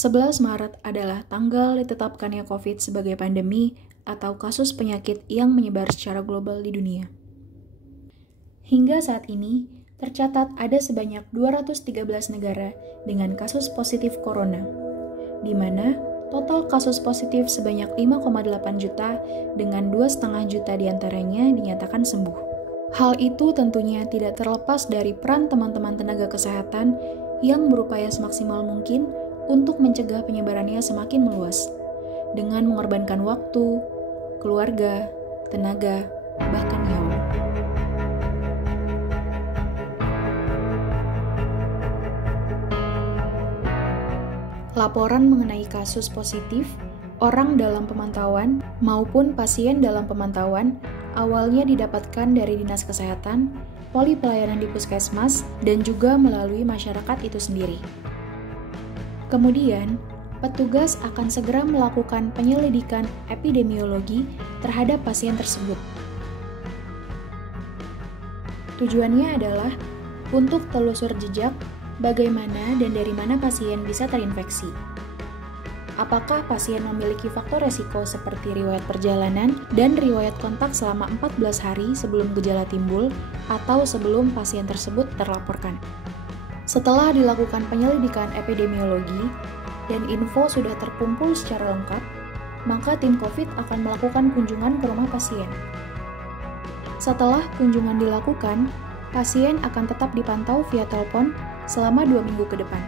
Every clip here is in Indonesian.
11 Maret adalah tanggal ditetapkannya COVID sebagai pandemi atau kasus penyakit yang menyebar secara global di dunia. Hingga saat ini, tercatat ada sebanyak 213 negara dengan kasus positif corona, di mana total kasus positif sebanyak 5,8 juta dengan 2,5 juta diantaranya dinyatakan sembuh. Hal itu tentunya tidak terlepas dari peran teman-teman tenaga kesehatan yang berupaya semaksimal mungkin untuk mencegah penyebarannya semakin meluas, dengan mengorbankan waktu, keluarga, tenaga, bahkan nyawa. Laporan mengenai kasus positif, orang dalam pemantauan maupun pasien dalam pemantauan awalnya didapatkan dari Dinas Kesehatan, poli pelayanan di puskesmas, dan juga melalui masyarakat itu sendiri. Kemudian, petugas akan segera melakukan penyelidikan epidemiologi terhadap pasien tersebut. Tujuannya adalah untuk telusur jejak bagaimana dan dari mana pasien bisa terinfeksi. Apakah pasien memiliki faktor resiko seperti riwayat perjalanan dan riwayat kontak selama 14 hari sebelum gejala timbul atau sebelum pasien tersebut terlaporkan. Setelah dilakukan penyelidikan epidemiologi dan info sudah terkumpul secara lengkap, maka tim COVID akan melakukan kunjungan ke rumah pasien. Setelah kunjungan dilakukan, pasien akan tetap dipantau via telepon selama 2 minggu ke depan.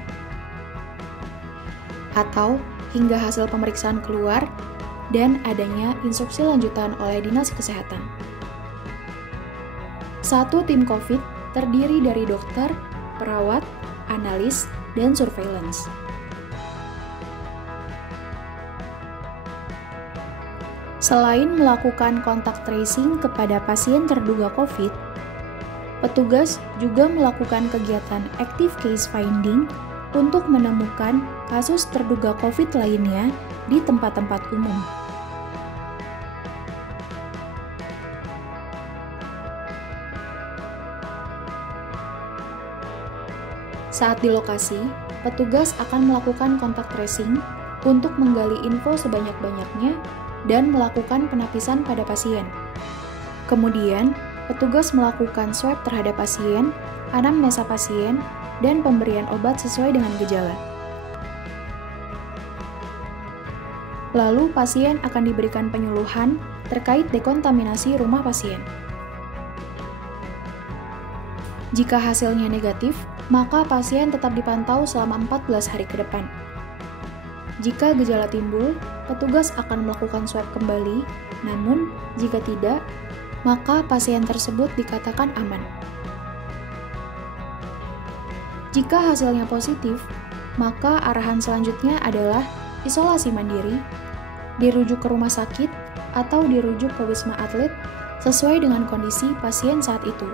Atau hingga hasil pemeriksaan keluar dan adanya instruksi lanjutan oleh Dinas Kesehatan. Satu tim COVID terdiri dari dokter, perawat, analis, dan surveillance. Selain melakukan kontak tracing kepada pasien terduga COVID, petugas juga melakukan kegiatan active case finding untuk menemukan kasus terduga COVID lainnya di tempat-tempat umum. Saat di lokasi, petugas akan melakukan kontak tracing untuk menggali info sebanyak-banyaknya dan melakukan penapisan pada pasien. Kemudian, petugas melakukan swab terhadap pasien, anamnesa pasien, dan pemberian obat sesuai dengan gejala. Lalu, pasien akan diberikan penyuluhan terkait dekontaminasi rumah pasien. Jika hasilnya negatif, maka pasien tetap dipantau selama 14 hari ke depan. Jika gejala timbul, petugas akan melakukan swab kembali, namun jika tidak, maka pasien tersebut dikatakan aman. Jika hasilnya positif, maka arahan selanjutnya adalah isolasi mandiri, dirujuk ke rumah sakit, atau dirujuk ke Wisma Atlet sesuai dengan kondisi pasien saat itu.